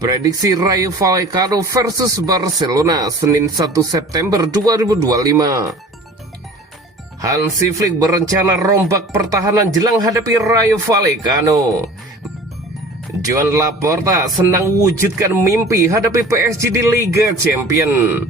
Prediksi Rayo Vallecano versus Barcelona Senin 1 September 2025. Hansi Flick berencana rombak pertahanan jelang hadapi Rayo Vallecano. Joan Laporta senang wujudkan mimpi hadapi PSG di Liga Champions.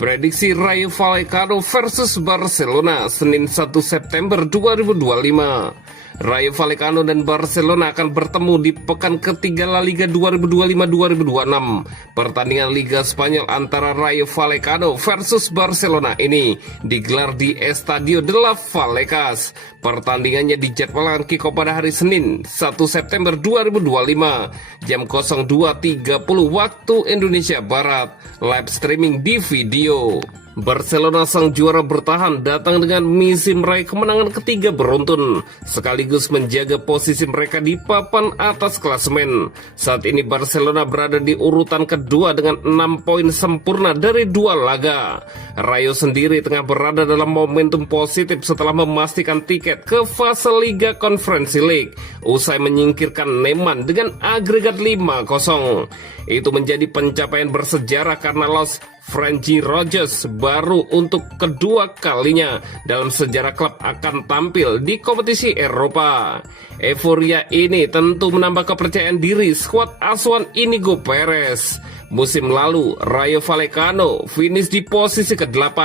Prediksi Rayo Vallecano versus Barcelona Senin 1 September 2025. Rayo Vallecano dan Barcelona akan bertemu di pekan ketiga La Liga 2025-2026. Pertandingan Liga Spanyol antara Rayo Vallecano versus Barcelona ini digelar di Estadio de la Vallecas. Pertandingannya dijadwalkan kick-off pada hari Senin 1 September 2025 jam 02.30 waktu Indonesia Barat. Live streaming di video. Barcelona sang juara bertahan datang dengan misi meraih kemenangan ketiga beruntun sekaligus menjaga posisi mereka di papan atas klasemen. Saat ini Barcelona berada di urutan kedua dengan 6 poin sempurna dari 2 laga. Rayo sendiri tengah berada dalam momentum positif setelah memastikan tiket ke fase Liga Conference League usai menyingkirkan Neman dengan agregat 5-0. Itu menjadi pencapaian bersejarah karena Los Frankie Rogers baru untuk kedua kalinya dalam sejarah klub akan tampil di kompetisi Eropa. Euforia ini tentu menambah kepercayaan diri skuad asuhan Inigo Perez. Musim lalu, Rayo Vallecano finish di posisi ke-8,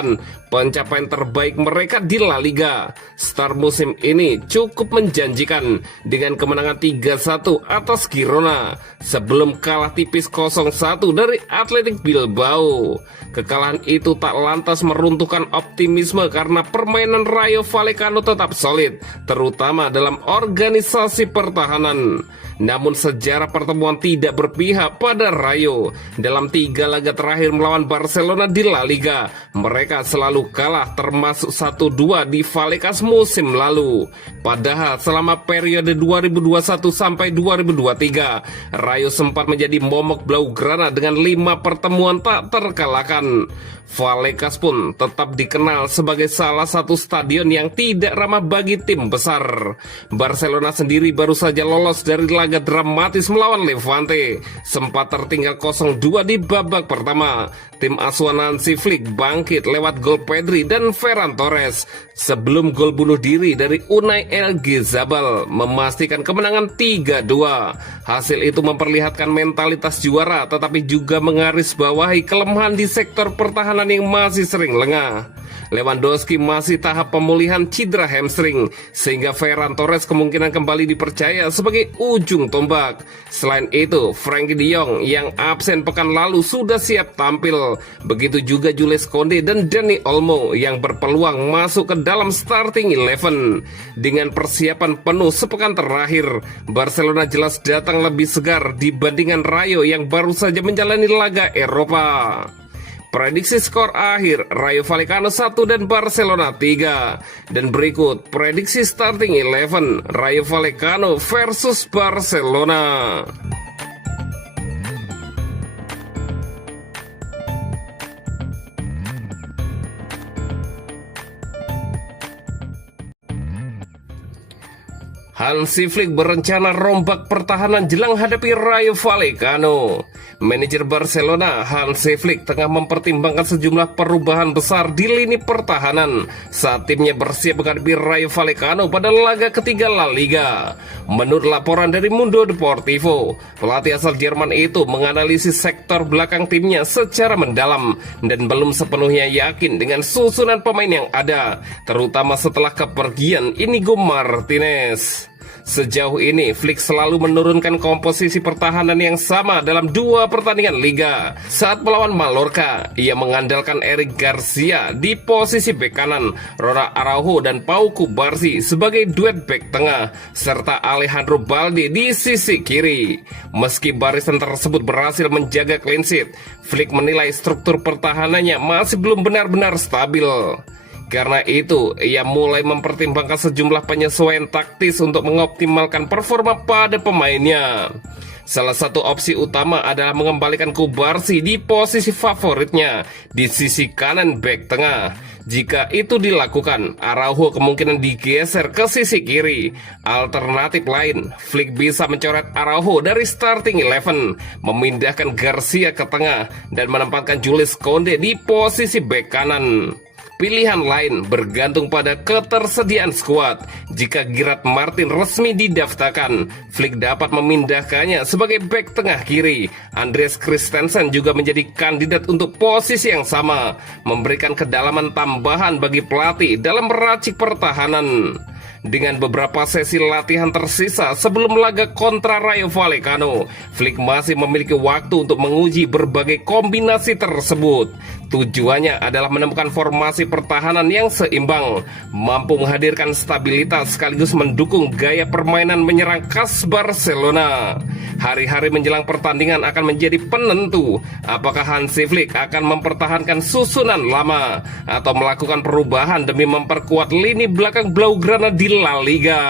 pencapaian terbaik mereka di La Liga. Start musim ini cukup menjanjikan dengan kemenangan 3-1 atas Girona sebelum kalah tipis 0-1 dari Athletic Bilbao. Kekalahan itu tak lantas meruntuhkan optimisme karena permainan Rayo Vallecano tetap solid, terutama dalam organisasi pertahanan. Namun sejarah pertemuan tidak berpihak pada Rayo. Dalam 3 laga terakhir melawan Barcelona di La Liga, mereka selalu kalah termasuk 1-2 di Vallecas musim lalu. Padahal selama periode 2021 sampai 2023, Rayo sempat menjadi momok Blaugrana dengan 5 pertemuan tak terkalahkan. Vallecas pun tetap dikenal sebagai salah satu stadion yang tidak ramah bagi tim besar. Barcelona sendiri baru saja lolos dari laga dramatis melawan Levante, sempat tertinggal 0-2 di babak pertama. Tim asuhan Hansi Flick bangkit lewat gol Pedri dan Ferran Torres sebelum gol bunuh diri dari Unai Elgizabal memastikan kemenangan 3-2. Hasil itu memperlihatkan mentalitas juara tetapi juga menggarisbawahi kelemahan di sektor pertahanan yang masih sering lengah. Lewandowski masih tahap pemulihan cedera hamstring sehingga Ferran Torres kemungkinan kembali dipercaya sebagai ujung tombak. Selain itu, Frenkie de Jong yang absen pekan lalu sudah siap tampil. Begitu juga Jules Koundé dan Dani Olmo yang berpeluang masuk ke dalam starting 11. Dengan persiapan penuh sepekan terakhir, Barcelona jelas datang lebih segar dibandingkan Rayo yang baru saja menjalani laga Eropa. Prediksi skor akhir Rayo Vallecano 1 dan Barcelona 3. Dan berikut prediksi starting 11 Rayo Vallecano versus Barcelona. Hansi Flick berencana rombak pertahanan jelang hadapi Rayo Vallecano. Manajer Barcelona Hansi Flick tengah mempertimbangkan sejumlah perubahan besar di lini pertahanan saat timnya bersiap menghadapi Rayo Vallecano pada laga ketiga La Liga. Menurut laporan dari Mundo Deportivo, pelatih asal Jerman itu menganalisis sektor belakang timnya secara mendalam dan belum sepenuhnya yakin dengan susunan pemain yang ada, terutama setelah kepergian Inigo Martinez. Sejauh ini, Flick selalu menurunkan komposisi pertahanan yang sama dalam 2 pertandingan Liga. Saat melawan Mallorca, ia mengandalkan Eric Garcia di posisi bek kanan, Ronald Araujo dan Pau Cubarsí sebagai duet bek tengah, serta Alejandro Balde di sisi kiri. Meski barisan tersebut berhasil menjaga clean sheet, Flick menilai struktur pertahanannya masih belum benar-benar stabil. Karena itu, ia mulai mempertimbangkan sejumlah penyesuaian taktis untuk mengoptimalkan performa pada pemainnya. Salah satu opsi utama adalah mengembalikan Cubarsí di posisi favoritnya di sisi kanan bek tengah. Jika itu dilakukan, Araujo kemungkinan digeser ke sisi kiri. Alternatif lain, Flick bisa mencoret Araujo dari starting 11, memindahkan Garcia ke tengah, dan menempatkan Jules Koundé di posisi bek kanan. Pilihan lain bergantung pada ketersediaan skuad. Jika Gerard Martin resmi didaftarkan, Flick dapat memindahkannya sebagai bek tengah kiri. Andreas Christensen juga menjadi kandidat untuk posisi yang sama, memberikan kedalaman tambahan bagi pelatih dalam meracik pertahanan. Dengan beberapa sesi latihan tersisa sebelum laga kontra Rayo Vallecano, Flick masih memiliki waktu untuk menguji berbagai kombinasi tersebut. Tujuannya adalah menemukan formasi pertahanan yang seimbang, mampu menghadirkan stabilitas sekaligus mendukung gaya permainan menyerang khas Barcelona. Hari-hari menjelang pertandingan akan menjadi penentu apakah Hansi Flick akan mempertahankan susunan lama atau melakukan perubahan demi memperkuat lini belakang Blaugrana di La Liga.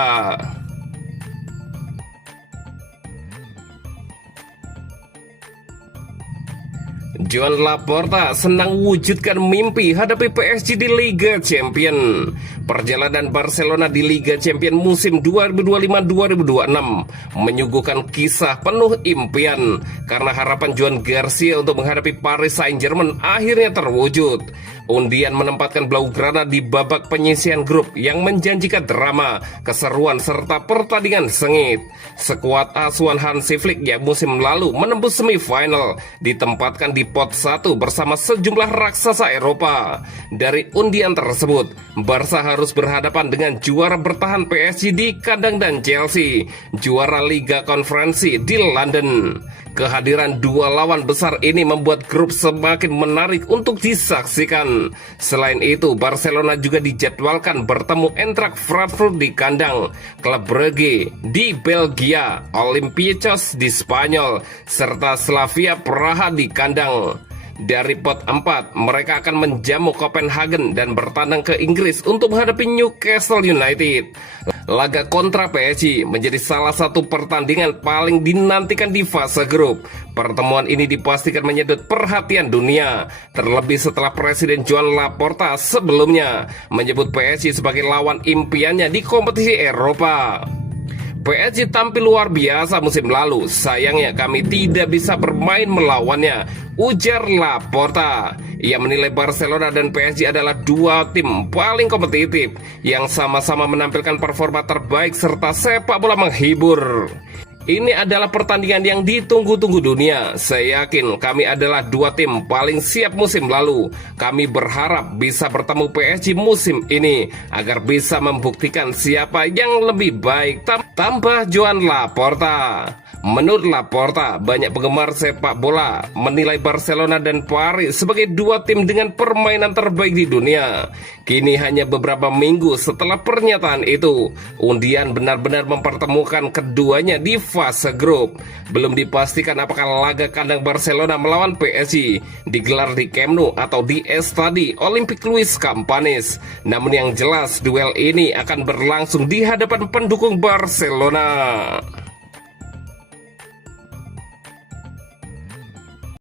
Joan Laporta senang wujudkan mimpi hadapi PSG di Liga Champion. Perjalanan Barcelona di Liga Champion musim 2025-2026 menyuguhkan kisah penuh impian karena harapan Joan Garcia untuk menghadapi Paris Saint-Germain akhirnya terwujud. Undian menempatkan Blaugrana di babak penyisihan grup yang menjanjikan drama, keseruan serta pertandingan sengit. Skuad asuhan Hansi Flick yang musim lalu menembus semifinal ditempatkan di pot 1 bersama sejumlah raksasa Eropa. Dari undian tersebut, Barca harus berhadapan dengan juara bertahan PSG di kandang dan Chelsea, juara Liga Konferensi di London. Kehadiran dua lawan besar ini membuat grup semakin menarik untuk disaksikan. Selain itu, Barcelona juga dijadwalkan bertemu Eintracht Frankfurt di kandang, Club Brugge di Belgia, Olympiacos di Spanyol, serta Slavia Praha di kandang. Dari pot 4, mereka akan menjamu Copenhagen dan bertandang ke Inggris untuk menghadapi Newcastle United. Laga kontra PSG menjadi salah satu pertandingan paling dinantikan di fase grup. Pertemuan ini dipastikan menyedot perhatian dunia, terlebih setelah Presiden Joan Laporta sebelumnya menyebut PSG sebagai lawan impiannya di kompetisi Eropa. PSG tampil luar biasa musim lalu, sayangnya kami tidak bisa bermain melawannya, ujar Laporta. Ia menilai Barcelona dan PSG adalah dua tim paling kompetitif yang sama-sama menampilkan performa terbaik serta sepak bola menghibur. Ini adalah pertandingan yang ditunggu-tunggu dunia. Saya yakin kami adalah dua tim paling siap musim lalu. Kami berharap bisa bertemu PSG musim ini agar bisa membuktikan siapa yang lebih baik, tambah Joan Laporta. Menurut Laporta, banyak penggemar sepak bola menilai Barcelona dan Paris sebagai dua tim dengan permainan terbaik di dunia. Kini hanya beberapa minggu setelah pernyataan itu, undian benar-benar mempertemukan keduanya di fase grup. Belum dipastikan apakah laga kandang Barcelona melawan PSG digelar di Camp Nou atau di Estadi Olympique Luis Campanis. Namun yang jelas duel ini akan berlangsung di hadapan pendukung Barcelona.